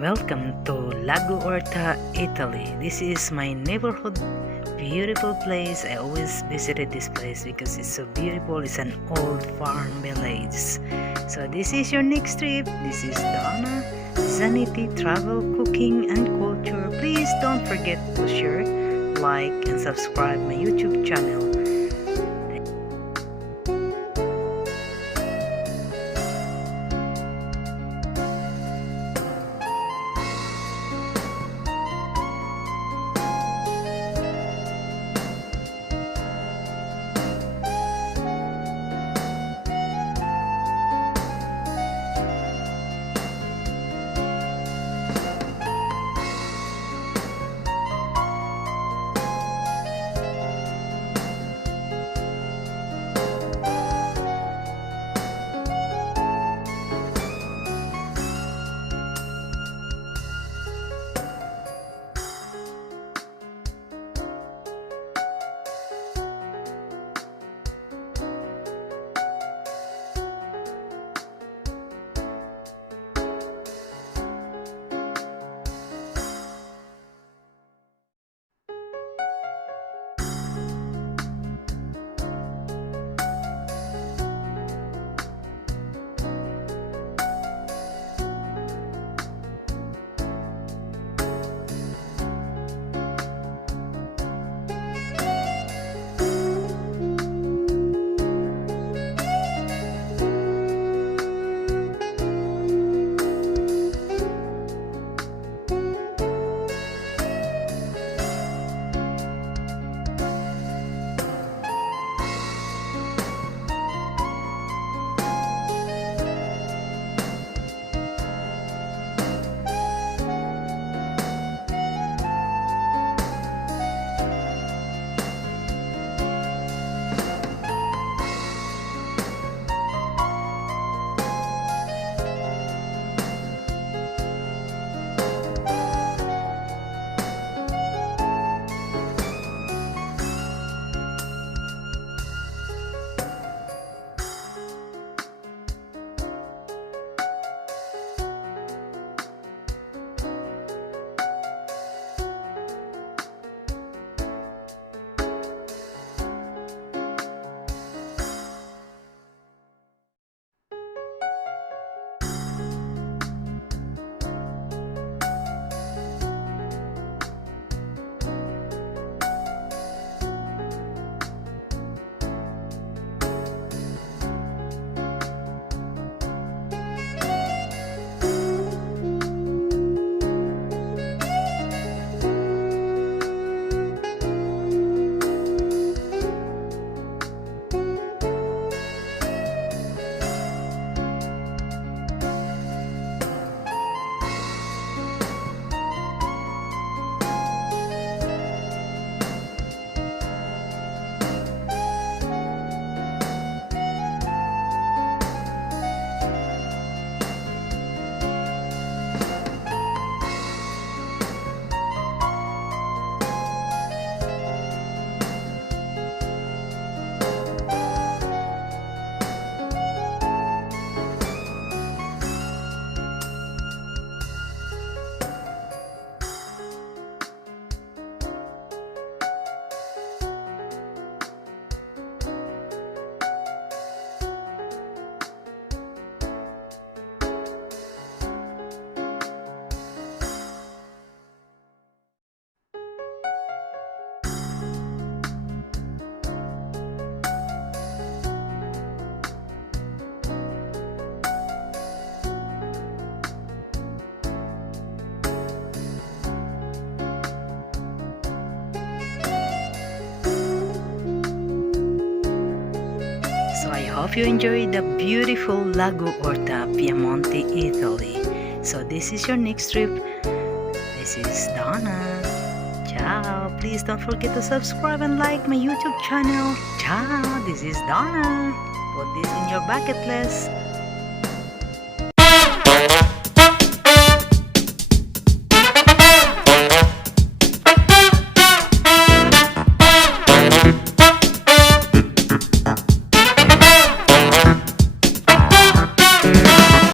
Welcome to Lago Orta, Italy. This is my neighborhood, beautiful place. I always visited this place because it's so beautiful. It's an old farm village. So this is your next trip. This is Donna Z Travel, Cooking and Culture. Please don't forget to share, like, and subscribe my YouTube channel. I hope you enjoyed the beautiful Lago Orta, Piemonte, Italy. So this is your next trip. This is Donna. Ciao. Please don't forget to subscribe and like my YouTube channel. Ciao. This is Donna. Put this in your bucket list.